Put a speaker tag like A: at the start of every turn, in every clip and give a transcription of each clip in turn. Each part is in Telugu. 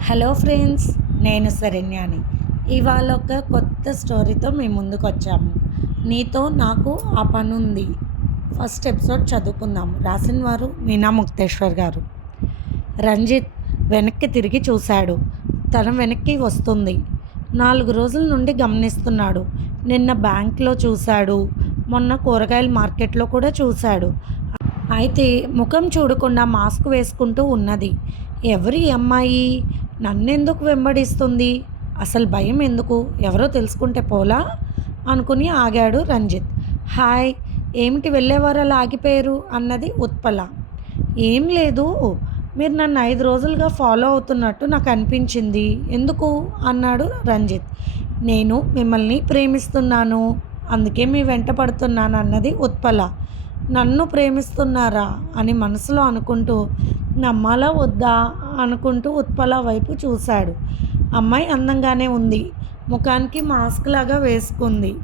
A: హలో ఫ్రెండ్స్ నేను శరణ్యాని. ఇవాళ ఒక కొత్త స్టోరీతో మీ ముందుకు వచ్చాము నీతో నాకు ఆ పని ఉంది ఫస్ట్ ఎపిసోడ్ చదువుకుందాం రాసిన వారు మీనా ముక్తేశ్వర్ గారు. రంజిత్ వెనక్కి తిరిగి చూశాడు. తన వెనక్కి వస్తుంది. నాలుగు రోజుల నుండి గమనిస్తున్నాడు. నిన్న బ్యాంక్లో చూశాడు. మొన్న కూరగాయల మార్కెట్లో కూడా చూశాడు. అయితే ముఖం చూడకుండా మాస్క్ వేసుకుంటూ ఉన్నది. ఎవరి అమ్మాయి? నన్నెందుకు వెంబడిస్తుంది? అసలు భయం ఎందుకు? ఎవరో తెలుసుకుంటే పోలా? అనుకుని ఆగాడు రంజిత్. హాయ్ ఏమిటి వెళ్ళేవారు అలా ఆగిపోయారు? అన్నది ఉత్పల. ఏం లేదు మీరు నన్ను ఐదు రోజులుగా ఫాలో అవుతున్నట్టు నాకు అనిపించింది. ఎందుకు? అన్నాడు రంజిత్. నేను మిమ్మల్ని ప్రేమిస్తున్నాను. అందుకే మీ వెంట పడుతున్నాను అన్నది ఉత్పల. నన్ను ప్రేమిస్తున్నారా అని మనసులో అనుకుంటూ నమ్మాలా వద్దా? అనుకుంటూ ఉత్పల వైపు చూశాడు. అమ్మాయి అందంగానే ఉంది. ముఖానికి మాస్క్ లాగా వేసుకుంది.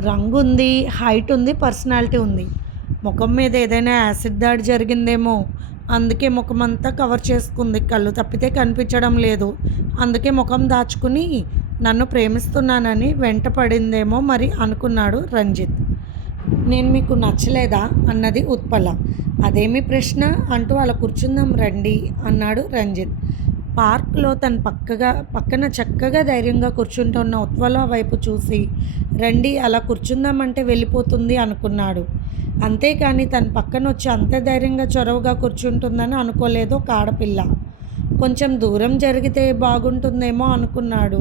A: రంగు ఉంది హైట్ ఉంది పర్సనాలిటీ ఉంది. ముఖం మీద ఏదైనా యాసిడ్ దాడి జరిగిందేమో. అందుకే ముఖం అంతా కవర్ చేసుకుంది. కళ్ళు తప్పితే కనిపించడం లేదు. అందుకే ముఖం దాచుకుని నన్ను ప్రేమిస్తున్నానని వెంట పడిందేమో మరి అనుకున్నాడు రంజిత్. నేను మీకు నచ్చలేదా? అన్నది ఉత్పల. అదేమి ప్రశ్న? అంటూ అలా కూర్చుందాం రండి అన్నాడు రంజిత్. పార్క్లో తన పక్కగా పక్కన చక్కగా ధైర్యంగా కూర్చుంటున్న ఉత్పల వైపు చూసి రండి అలా కూర్చుందామంటే వెళ్ళిపోతుంది అనుకున్నాడు. అంతేకాని తన పక్కన వచ్చి అంత ధైర్యంగా చొరవగా కూర్చుంటుందని అనుకోలేదు ఒక ఆడపిల్ల. కొంచెం దూరం జరిగితే బాగుంటుందేమో అనుకున్నాడు.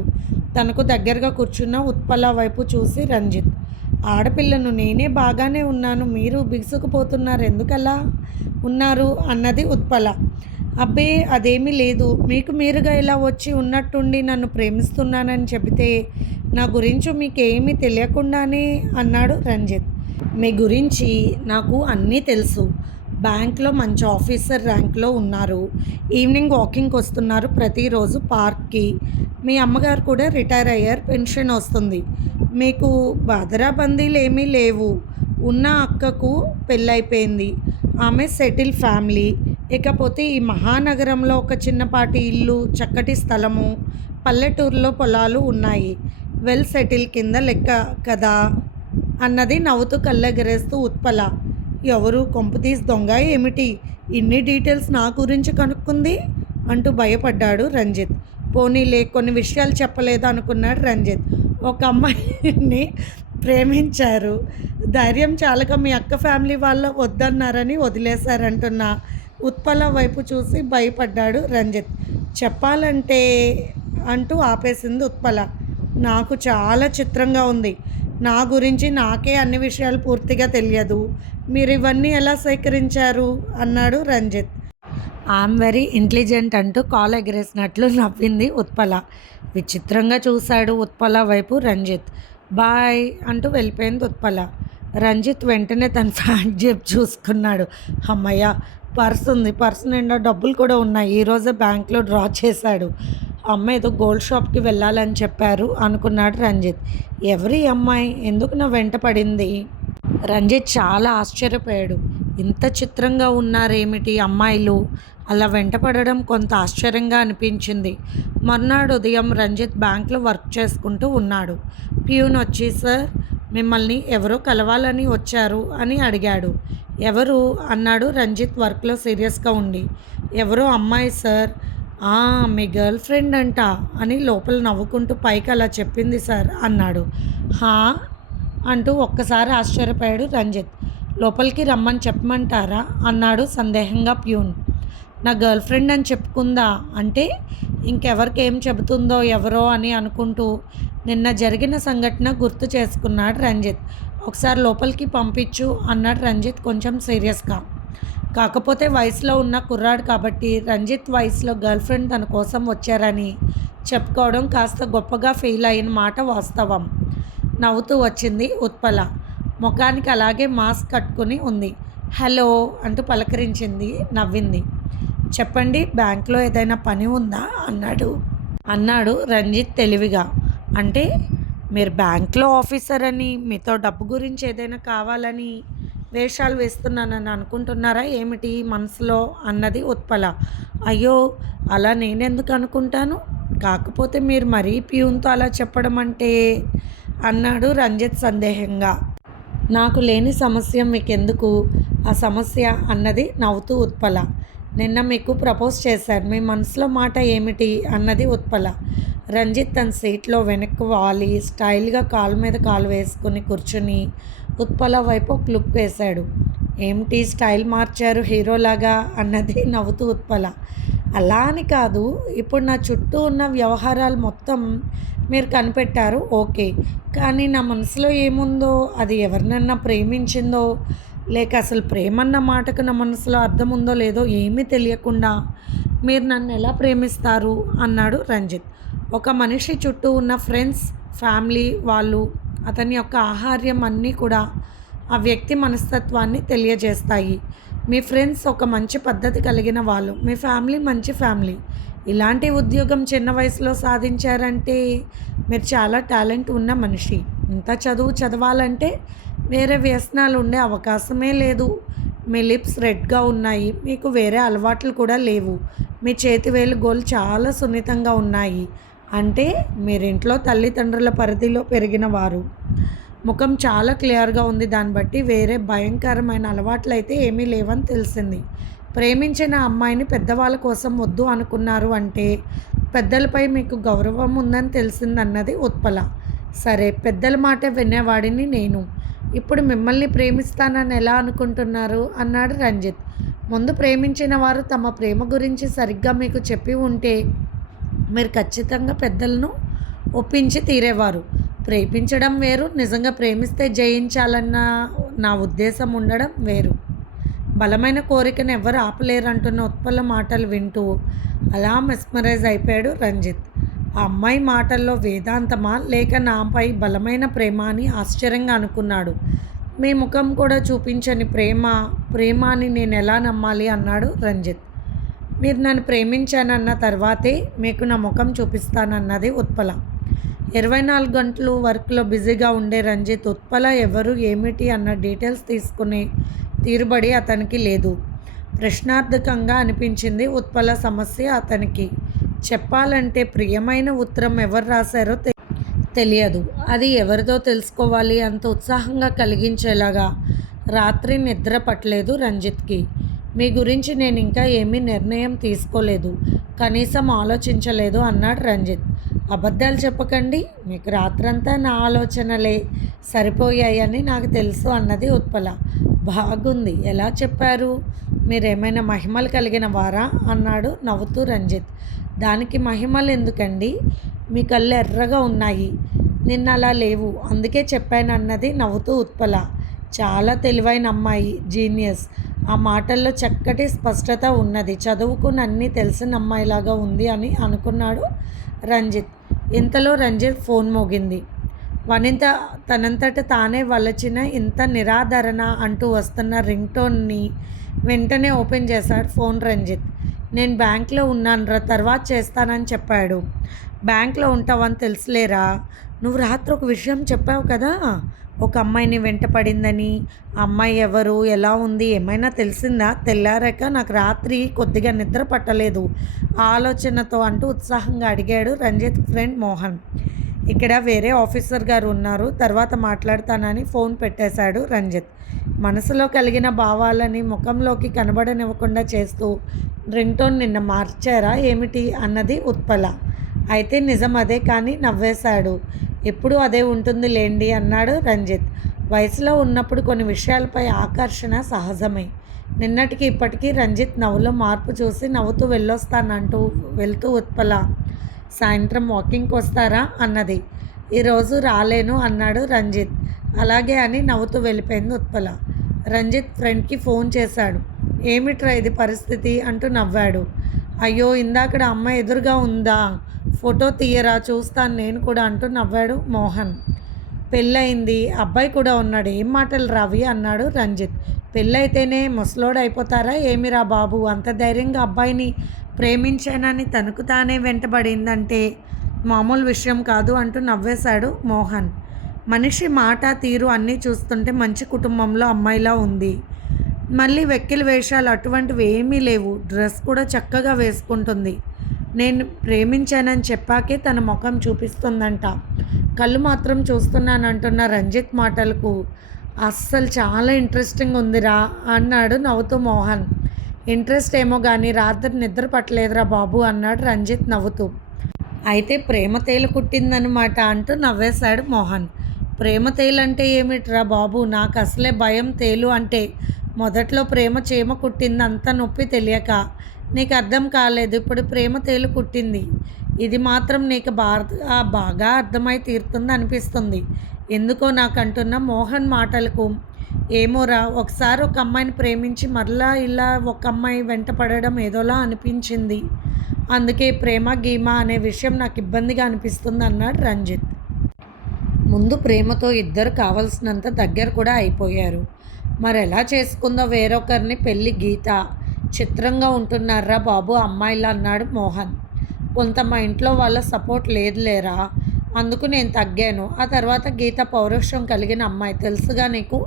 A: తనకు దగ్గరగా కూర్చున్న ఉత్పల వైపు చూసి రంజిత్. ఆడపిల్లను నేనే బాగానే ఉన్నాను మీరు బిగుసుకుపోతున్నారు ఎందుకలా ఉన్నారు అన్నది ఉత్పల. అబ్బే అదేమీ లేదు. మీకు మీరుగా ఇలా వచ్చి ఉన్నట్టుండి నన్ను ప్రేమిస్తున్నానని చెబితే నా గురించి మీకేమీ తెలియకుండానే అన్నాడు రంజిత్. మీ గురించి నాకు అన్నీ తెలుసు. బ్యాంక్లో మంచి ఆఫీసర్ ర్యాంక్లో ఉన్నారు. ఈవినింగ్ వాకింగ్కి వస్తున్నారు ప్రతిరోజు పార్క్కి. మీ అమ్మగారు కూడా రిటైర్ అయ్యారు పెన్షన్ వస్తుంది. మీకు బందీలు ఏమీ లేవు. ఉన్న అక్కకు పెళ్ళైపోయింది. ఆమె సెటిల్ ఫ్యామిలీ. ఇకపోతే ఈ మహానగరంలో ఒక చిన్నపాటి ఇల్లు చక్కటి స్థలము పల్లెటూరులో పొలాలు ఉన్నాయి. వెల్ సెటిల్ కింద లెక్క కదా? అన్నది నవ్వుతూ కళ్ళెగరేస్తూ ఉత్పల. ఎవరు కొంపతీసి దొంగ ఏమిటి? ఇన్ని డీటెయిల్స్ నా గురించి కనుక్కుంది? అంటూ భయపడ్డాడు రంజిత్. పోనీలే కొన్ని విషయాలు చెప్పలేదు అనుకున్నాడు రంజిత్. ఒక అమ్మాయిని ప్రేమించారు. ధైర్యం చాలక మీ అక్క ఫ్యామిలీ వాళ్ళు వద్దన్నారని వదిలేశారంటున్న ఉత్పల వైపు చూసి భయపడ్డాడు రంజిత్. చెప్పాలంటే అంటూ ఆపేసింది ఉత్పల. నాకు చాలా చిత్రంగా ఉంది. నా గురించి నాకే అన్ని విషయాలు పూర్తిగా తెలియదు. మీరు ఇవన్నీ ఎలా సేకరించారు? అన్నాడు రంజిత్. ఐఎమ్ వెరీ ఇంటెలిజెంట్ అంటూ కాల్ ఎగరేసినట్లు నవ్వింది ఉత్పల. విచిత్రంగా చూశాడు ఉత్పల వైపు రంజిత్. బాయ్ అంటూ వెళ్ళిపోయింది ఉత్పల. రంజిత్ వెంటనే తన ఫ్యాంట్ జేబ్ చూసుకున్నాడు. అమ్మయ్య పర్స్ ఉంది. పర్స్ నిండా డబ్బులు కూడా ఉన్నాయి. ఈరోజే బ్యాంక్లో డ్రా చేశాడు. అమ్మ ఏదో గోల్డ్ షాప్కి వెళ్ళాలని చెప్పారు అనుకున్నాడు రంజిత్. ఎవరి అమ్మాయి? ఎందుకు నా వెంట పడింది? రంజిత్ చాలా ఆశ్చర్యపోయాడు. ఇంత చిత్రంగా ఉన్నారేమిటి అమ్మాయిలు? అలా వెంటపడడం కొంత ఆశ్చర్యంగా అనిపించింది. మర్నాడు ఉదయం రంజిత్ బ్యాంక్లో వర్క్ చేసుకుంటూ ఉన్నాడు. ప్యూన్ వచ్చి సార్ మిమ్మల్ని ఎవరో కలవాలని వచ్చారు అని అడిగాడు. ఎవరు? అన్నాడు రంజిత్ వర్క్లో సీరియస్గా ఉండి. ఎవరో అమ్మాయి సార్. "ఆ, మీ గర్ల్ ఫ్రెండ్ అంట అని లోపల నవ్వుకుంటూ పైకి అలా చెప్పింది సార్ అన్నాడు. హా? అంటూ ఒక్కసారి ఆశ్చర్యపోయాడు రంజిత్. లోపలికి రమ్మని చెప్పమంటారా? అన్నాడు సందేహంగా ప్యూన్. నా గర్ల్ ఫ్రెండ్ అని చెప్పుకుందా? అంటే ఇంకెవరికి ఏం చెబుతుందో ఎవరో అని అనుకుంటూ నిన్న జరిగిన సంఘటన గుర్తు చేసుకున్నాడు రంజిత్. ఒకసారి లోపలికి పంపించు అన్నాడు రంజిత్ కొంచెం సీరియస్గా. కాకపోతే వయసులో ఉన్న కుర్రాడు కాబట్టి రంజిత్ వయసులో గర్ల్ ఫ్రెండ్ తన కోసం వచ్చారని చెప్పుకోవడం కాస్త గొప్పగా ఫీల్ అయిన మాట వాస్తవం. నవ్వుతూ వచ్చింది ఉత్పల. ముఖానికి అలాగే మాస్క్ కట్టుకుని ఉంది. హలో అంటూ పలకరించింది నవ్వింది. చెప్పండి బ్యాంక్లో ఏదైనా పని ఉందా? అన్నాడు. అన్నాడు రంజిత్ తెలివిగా. అంటే మీరు బ్యాంక్లో ఆఫీసర్ అని మీతో డబ్బు గురించి ఏదైనా కావాలని వేషాలు వేస్తున్నానని అనుకుంటున్నారా? ఏమిటి మనసులో అన్నది ఉత్పల. అయ్యో అలా నేనెందుకు అనుకుంటాను? కాకపోతే మీరు మరీ ప్యూన్తో అలా చెప్పడం అంటే? అన్నాడు రంజిత్ సందేహంగా. నాకు లేని సమస్య మీకెందుకు? ఆ సమస్య అన్నది నవ్వుతూ ఉత్పల. నిన్న మీకు ప్రపోజ్ చేశాను మీ మనసులో మాట ఏమిటి అన్నది ఉత్పల. రంజిత్ తన సీట్లో వెనక్కు వాలి స్టైల్గా కాలు మీద కాలు వేసుకుని కూర్చుని ఉత్పల వైపు ఒక లుక్ వేశాడు. ఏమిటి స్టైల్ మార్చారు హీరోలాగా అన్నది నవ్వుతూ ఉత్పల. అలా అని కాదు ఇప్పుడు నా చుట్టూ ఉన్న వ్యవహారాలు మొత్తం మీరు కనిపెట్టారు ఓకే. కానీ నా మనసులో ఏముందో అది ఎవరినన్నా ప్రేమించిందో లేక అసలు ప్రేమన్న మాటకు నా మనసులో అర్థం ఉందో లేదో ఏమీ తెలియకుండా మీరు నన్ను ఎలా ప్రేమిస్తారు? అన్నాడు రంజిత్. ఒక మనిషి చుట్టూ ఉన్న ఫ్రెండ్స్ ఫ్యామిలీ వాళ్ళు అతని యొక్క ఆహార్యం అన్నీ కూడా ఆ వ్యక్తి మనస్తత్వాన్ని తెలియజేస్తాయి. మీ ఫ్రెండ్స్ ఒక మంచి పద్ధతి కలిగిన వాళ్ళు. మీ ఫ్యామిలీ మంచి ఫ్యామిలీ. ఇలాంటి ఉద్యోగం చిన్న వయసులో సాధించారంటే మీరు చాలా టాలెంట్ ఉన్న మనిషి. ఇంత చదువు చదవాలంటే వేరే వ్యసనాలు ఉండే అవకాశమే లేదు. మీ లిప్స్ రెడ్గా ఉన్నాయి. మీకు వేరే అలవాట్లు కూడా లేవు. మీ చేతి వేలు గోలు చాలా సున్నితంగా ఉన్నాయి. అంటే మీరింట్లో తల్లిదండ్రుల పరిధిలో పెరిగిన వారు. ముఖం చాలా క్లియర్గా ఉంది. దాన్ని బట్టి వేరే భయంకరమైన అలవాట్లు అయితే ఏమీ లేవని తెలిసింది. ప్రేమించిన అమ్మాయిని పెద్దవాళ్ళ కోసం వద్దు అనుకున్నారు అంటే పెద్దలపై మీకు గౌరవం ఉందని తెలిసిందన్నది ఉత్పల. సరే పెద్దల మాట వినేవాడిని నేను. ఇప్పుడు మిమ్మల్ని ప్రేమిస్తానని ఎలా అనుకుంటున్నారు? అన్నాడు రంజిత్. ముందు ప్రేమించిన వారు తమ ప్రేమ గురించి సరిగ్గా మీకు చెప్పి ఉంటే మీరు ఖచ్చితంగా పెద్దలను ఒప్పించి తీరేవారు. ప్రేమించడం వేరు నిజంగా ప్రేమిస్తే జయించాలన్న నా ఉద్దేశం ఉండడం వేరు. బలమైన కోరికను ఎవరు ఆపలేరు అంటున్న ఉత్పల మాటలు వింటూ అలా మెస్మరైజ్ అయిపోయాడు రంజిత్. ఆ అమ్మాయి మాటల్లో వేదాంతమా? లేక నాపై బలమైన ప్రేమ అని ఆశ్చర్యంగా అనుకున్నాడు. మీ ముఖం కూడా చూపించని ప్రేమ ప్రేమ అని నేను ఎలా నమ్మాలి? అన్నాడు రంజిత్. మీరు నన్ను ప్రేమించానన్న తర్వాతే మీకు నా ముఖం చూపిస్తానన్నది ఉత్పల. ఇరవై నాలుగు గంటలు వర్క్లో బిజీగా ఉండే రంజిత్ ఉత్పల ఎవరు ఏమిటి అన్న డీటెయిల్స్ తీసుకునే తీరుబడి అతనికి లేదు. ప్రశ్నార్థకంగా అనిపించింది ఉత్పల సమస్య అతనికి. చెప్పాలంటే ప్రియమైన ఉత్తరం ఎవరు రాశారో తె- తెలియదు. అది ఎవరిదో తెలుసుకోవాలి అంత ఉత్సాహంగా కలిగించేలాగా. రాత్రి నిద్ర పట్టలేదు రంజిత్కి. మీ గురించి నేను ఇంకా ఏమీ నిర్ణయం తీసుకోలేదు. కనీసం ఆలోచించలేదు అన్నాడు రంజిత్. అబద్ధాలు చెప్పకండి మీకు రాత్రంతా నా ఆలోచనలే సరిపోయాయని నాకు తెలుసు అన్నది ఉత్పల. బాగుంది. ఎలా చెప్పారు? మీరేమైనా మహిమలు కలిగిన వారా? అన్నాడు నవ్వుతూ రంజిత్. దానికి మహిమలు ఎందుకండి? మీ కళ్ళు ఎర్రగా ఉన్నాయి. నిన్న అలా లేవు. అందుకే చెప్పానన్నది నవ్వుతూ ఉత్పల. చాలా తెలివైన అమ్మాయి. జీనియస్. ఆ మాటల్లో చక్కటి స్పష్టత ఉన్నది. చదువుకుని అన్నీ తెలిసిన అమ్మాయిలాగా ఉంది అని అనుకున్నాడు రంజిత్. ఇంతలో రంజిత్ ఫోన్ మోగింది. వనిత తనంతట తానే వలచిన ఇంత నిరాదరణ అంటూ వస్తున్న రింగ్ టోన్ని వెంటనే ఓపెన్ చేశాడు ఫోన్ రంజిత్. నేను బ్యాంక్లో ఉన్నానురా తర్వాత చేస్తానని చెప్పాడు. బ్యాంక్లో ఉంటావని తెలుసులేరా? నువ్వు రాత్రి ఒక విషయం చెప్పావు కదా? ఒక అమ్మాయిని వెంట పడిందని. ఆ అమ్మాయి ఎవరు? ఎలా ఉంది? ఏమైనా తెలిసిందా? తెల్లారాక నాకు రాత్రి కొద్దిగా నిద్ర పట్టలేదు. ఆలోచనతో అంటూ ఉత్సాహంగా అడిగాడు రంజిత్ ఫ్రెండ్ మోహన్. ఇక్కడ వేరే ఆఫీసర్ గారు ఉన్నారు. తర్వాత మాట్లాడతానని ఫోన్ పెట్టేశాడు రంజిత్. మనసులో కలిగిన భావాలని ముఖంలోకి కనబడనివ్వకుండా చేస్తూ రింగ్టోన్ నిన్న మార్చారా ఏమిటి అన్నది ఉత్పల. అయితే నిజం అదే కానీ నవ్వేశాడు. ఎప్పుడూ అదే ఉంటుంది లేండి అన్నాడు రంజిత్. వయసులో ఉన్నప్పుడు కొన్ని విషయాలపై ఆకర్షణ సహజమే. నిన్నటికి ఇప్పటికీ రంజిత్ నవ్వులో మార్పు చూసి నవ్వుతూ వెళ్ళొస్తానంటూ వెళ్తూ ఉత్పల. సాయంత్రం వాకింగ్కి వస్తారా? అన్నది. ఈరోజు రాలేను అన్నాడు రంజిత్. అలాగే అని నవ్వుతూ వెళ్ళిపోయింది ఉత్పల. రంజిత్ ఫ్రెండ్కి ఫోన్ చేశాడు. ఏమిట్రా ఇది పరిస్థితి? అంటూ నవ్వాడు. అయ్యో ఇందాకడ అమ్మ ఎదురుగా ఉందా? ఫోటో తీయరా? చూస్తాను నేను కూడా అంటూ నవ్వాడు మోహన్. పెళ్ళయింది. అబ్బాయి కూడా ఉన్నాడు. ఏం మాటలు రావి? అన్నాడు రంజిత్. పెళ్ళైతేనే ముసలోడు అయిపోతారా? ఏమిరా బాబు? అంత ధైర్యంగా అబ్బాయిని ప్రేమించానని తనకు తానే వెంటబడిందంటే మామూలు విషయం కాదు అంటూ నవ్వేశాడు మోహన్. మనిషి మాట తీరు అన్నీ చూస్తుంటే మంచి కుటుంబంలో అమ్మాయిలా ఉంది. మళ్ళీ వెక్కిలి వేషాలు అటువంటివి ఏమీ లేవు. డ్రెస్ కూడా చక్కగా వేసుకుంటుంది. నేను ప్రేమించానని చెప్పాకే తన ముఖం చూపిస్తుందంట. కళ్ళు మాత్రం చూస్తున్నానంటున్న రంజిత్ మాటలకు అస్సలు చాలా ఇంట్రెస్టింగ్ ఉందిరా అన్నాడు నవ్వుతూ మోహన్. ఇంట్రెస్ట్ ఏమో కానీ రాత్రి నిద్ర పట్టలేదురా బాబు అన్నాడు రంజిత్ నవ్వుతూ. అయితే ప్రేమ తేలు కుట్టిందనమాట అంటూ నవ్వేశాడు మోహన్. ప్రేమ తేలు అంటే ఏమిట్రా బాబు? నాకు అసలే భయం తేలు అంటే మొదట్లో ప్రేమ చీమ కుట్టింది అంత నొప్పి తెలియక. నీకు అర్థం కాలేదు ఇప్పుడు ప్రేమ తేలు కుట్టింది. ఇది మాత్రం నీకు బాగా బాగా అర్థమై తీరుతుంది అనిపిస్తుంది. ఎందుకో నాకు అంటున్న మోహన్ మాటలకు ఏమోరా ఒకసారి ఒక అమ్మాయిని ప్రేమించి మరలా ఇలా ఒక అమ్మాయి వెంట పడడం ఏదోలా అనిపించింది. అందుకే ప్రేమ గీమ అనే విషయం నాకు ఇబ్బందిగా అనిపిస్తుంది అన్నాడు రంజిత్. ముందు ప్రేమతో ఇద్దరు కావలసినంత దగ్గర కూడా అయిపోయారు. మరి ఎలా చేసుకుందో వేరొకరిని పెళ్ళి గీత. చిత్రంగా ఉంటున్నారా బాబు అమ్మాయిలా అన్నాడు మోహన్. కొంత మా ఇంట్లో వాళ్ళ సపోర్ట్ లేదు లేరా అందుకు నేను తగ్గాను. ఆ తర్వాత గీత పౌరుషం కలిగిన అమ్మాయి. తెలుసుగా నీకు?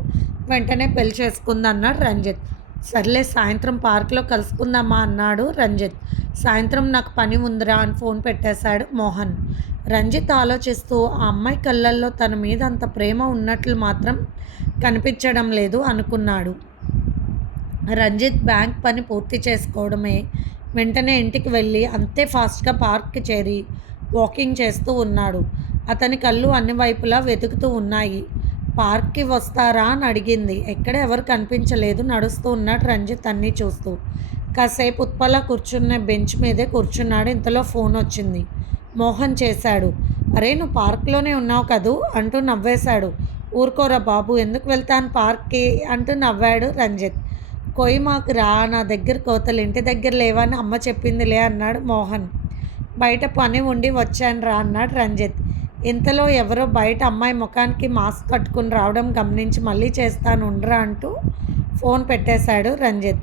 A: వెంటనే పెళ్ళి చేసుకుంది అన్నాడు రంజిత్. సర్లే సాయంత్రం పార్క్లో కలుసుకుందామా అన్నాడు రంజిత్. సాయంత్రం నాకు పని ఉందిరా అని ఫోన్ పెట్టేశాడు మోహన్. రంజిత్ ఆలోచిస్తూ ఆ అమ్మాయి కళ్ళల్లో తన మీద అంత ప్రేమ ఉన్నట్లు మాత్రం కనిపించడం లేదు అనుకున్నాడు. రంజిత్ బ్యాంక్ పని పూర్తి చేసుకోవడమే. వెంటనే ఇంటికి వెళ్ళి అంతే ఫాస్ట్గా పార్క్కి చేరి వాకింగ్ చేస్తూ ఉన్నాడు. అతని కళ్ళు అన్ని వైపులా వెతుకుతూ ఉన్నాయి. పార్క్కి వస్తారా అని అడిగింది. ఎక్కడ ఎవరు కనిపించలేదు. నడుస్తూ ఉన్నాడు రంజిత్ అన్నీ చూస్తూ. కాసేపు ఉత్పల కూర్చున్న బెంచ్ మీదే కూర్చున్నాడు. ఇంతలో ఫోన్ వచ్చింది. మోహన్ చేశాడు. అరే నువ్వు పార్క్లోనే ఉన్నావు కదూ? అంటూ నవ్వేశాడు. ఊరుకోరా బాబు ఎందుకు వెళ్తాను పార్క్కి? అంటూ నవ్వాడు రంజిత్. కొయ్యి మాకు రా నా దగ్గర కోతలు ఇంటి దగ్గర లేవని అమ్మ చెప్పిందిలే అన్నాడు మోహన్. బయట పని ఉండి వచ్చాను రా అన్నాడు రంజిత్. ఇంతలో ఎవరో బయట అమ్మాయి ముఖానికి మాస్క్ కట్టుకుని రావడం గమనించి మళ్ళీ చేస్తాను ఉండరా అంటూ ఫోన్ పెట్టేశాడు రంజిత్.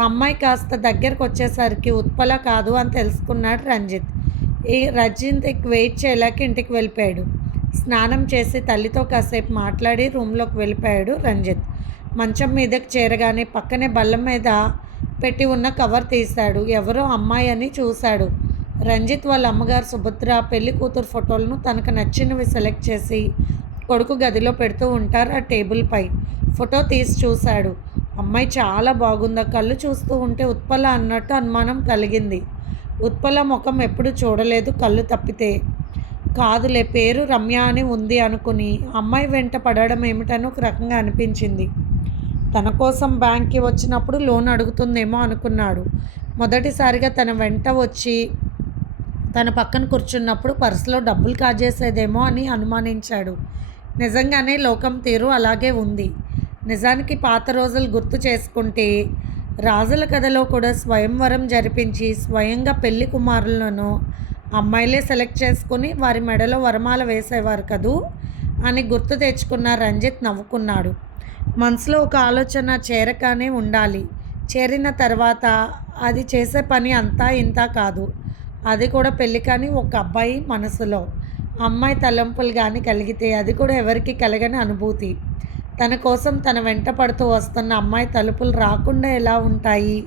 A: అమ్మాయి కాస్త దగ్గరకు వచ్చేసరికి ఉత్పల కాదు అని తెలుసుకున్నాడు రంజిత్. ఈ రజిత్ వెయిట్ చేయలేక ఇంటికి వెళ్ళిపోయాడు. స్నానం చేసి తల్లితో కాసేపు మాట్లాడి రూమ్లోకి వెళ్ళిపోయాడు రంజిత్. మంచం మీదకి చేరగానే పక్కనే బల్ల మీద పెట్టి ఉన్న కవర్ తీశాడు. ఎవరో అమ్మాయి అని చూశాడు. రంజిత్ వాళ్ళ అమ్మగారు సుభద్ర పెళ్ళి కూతురు ఫోటోలను తనకు నచ్చినవి సెలెక్ట్ చేసి కొడుకు గదిలో పెడుతూ ఉంటారు ఆ టేబుల్పై ఫోటో తీసి చూశాడు. అమ్మాయి చాలా బాగుందా కళ్ళు చూస్తూ ఉంటే ఉత్పల అన్నట్టు అనుమానం కలిగింది. ఉత్పల ముఖం ఎప్పుడు చూడలేదు కళ్ళు తప్పితే. కాదులే పేరు రమ్య అని ఉంది అనుకుని అమ్మాయి వెంట పడడం ఏమిటని ఒక రకంగా అనిపించింది. తన కోసం బ్యాంక్కి వచ్చినప్పుడు లోన్ అడుగుతుందేమో అనుకున్నాడు. మొదటిసారిగా తన వెంట వచ్చి తన పక్కన కూర్చున్నప్పుడు పర్సులో డబ్బులు కాజేసేదేమో అని అనుమానించాడు. నిజంగానే లోకం తీరు అలాగే ఉంది. నిజానికి పాత రోజులు గుర్తు చేసుకుంటే రాజుల కథలో కూడా స్వయంవరం జరిపించి స్వయంగా పెళ్ళి కుమారులను అమ్మాయిలే సెలెక్ట్ చేసుకుని వారి మెడలో వరమాల వేసేవారు కదూ అని గుర్తు తెచ్చుకున్న రంజిత్ నవ్వుకున్నాడు. మనసులో ఒక ఆలోచన చేరకానే ఉండాలి. చేరిన తర్వాత అది చేసే పని అంతా ఇంత కాదు. అది కూడా పెళ్ళి కానీ ఒక అబ్బాయి మనసులో. అమ్మాయి తలంపులు కానీ కలిగితే అది కూడా ఎవరికి కలగని అనుభూతి. తన కోసం తన వెంట పడుతూ వస్తున్న అమ్మాయి తలుపులు రాకుండా ఎలా ఉంటాయి?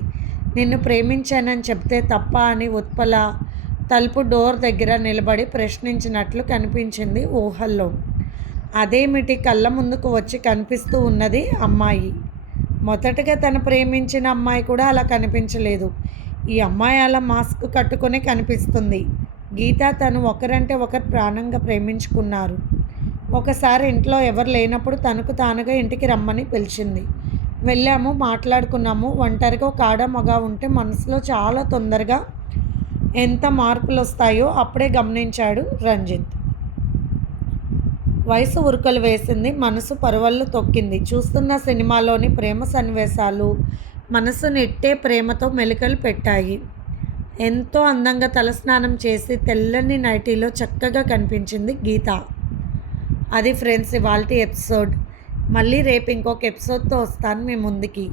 A: నిన్ను ప్రేమించానని చెప్తే తప్ప అని ఉత్పల తలుపు డోర్ దగ్గర నిలబడి ప్రశ్నించినట్లు కనిపించింది ఊహల్లో. అదేమిటి కళ్ళ ముందుకు వచ్చి కనిపిస్తూ ఉన్నది అమ్మాయి? మొదటగా తను ప్రేమించిన అమ్మాయి కూడా అలా కనిపించలేదు. ఈ అమ్మాయి అలా మాస్క్ కట్టుకునే కనిపిస్తుంది. గీత తను ఒకరంటే ఒకరు ప్రాణంగా ప్రేమించుకున్నారు. ఒకసారి ఇంట్లో ఎవరు లేనప్పుడు తనకు తానుగా ఇంటికి రమ్మని పిలిచింది. వెళ్ళాము మాట్లాడుకున్నాము. ఒంటరిగా ఒక ఆడ మగ ఉంటే మనసులో చాలా తొందరగా ఎంత మార్పులు వస్తాయో అప్పుడే గమనించాడు రంజిత్. వయసు ఉరుకలు వేసింది మనసు పరువళ్ళు తొక్కింది. చూస్తున్న సినిమాలోని ప్రేమ సన్నివేశాలు మనసు నెట్టే ప్రేమతో మెలికలు పెట్టాయి. ఎంతో అందంగా తలస్నానం చేసి తెల్లని నైటీలో చక్కగా కనిపించింది గీత. అది ఫ్రెండ్స్ ఇవాళ ఎపిసోడ్. మళ్ళీ రేపు ఇంకొక ఎపిసోడ్తో వస్తాను మీ ముందుకి.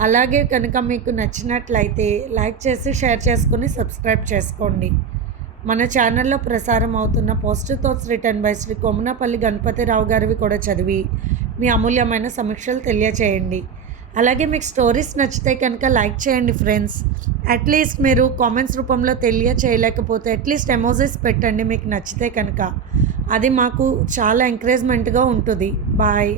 A: అలాగే కనుక మీకు నచ్చినట్లయితే లైక్ చేసి షేర్ చేసుకుని సబ్స్క్రైబ్ చేసుకోండి. మన ఛానల్లో ప్రసారం అవుతున్న post thoughts written by Shri Kommanapalli Ganapathi Rao గారివి కూడా చదివి మీ అమూల్యమైన సమీక్షలు తెలియచేయండి. అలాగే మీకు స్టోరీస్ నచ్చితే కనుక లైక్ చేయండి ఫ్రెండ్స్. అట్లీస్ట్ మీరు కామెంట్స్ రూపంలో తెలియచేయలేకపోతే అట్లీస్ట్ ఎమోజెస్ పెట్టండి మీకు నచ్చితే కనుక. అది మాకు చాలా ఎంకరేజ్మెంట్గా ఉంటుంది. బాయ్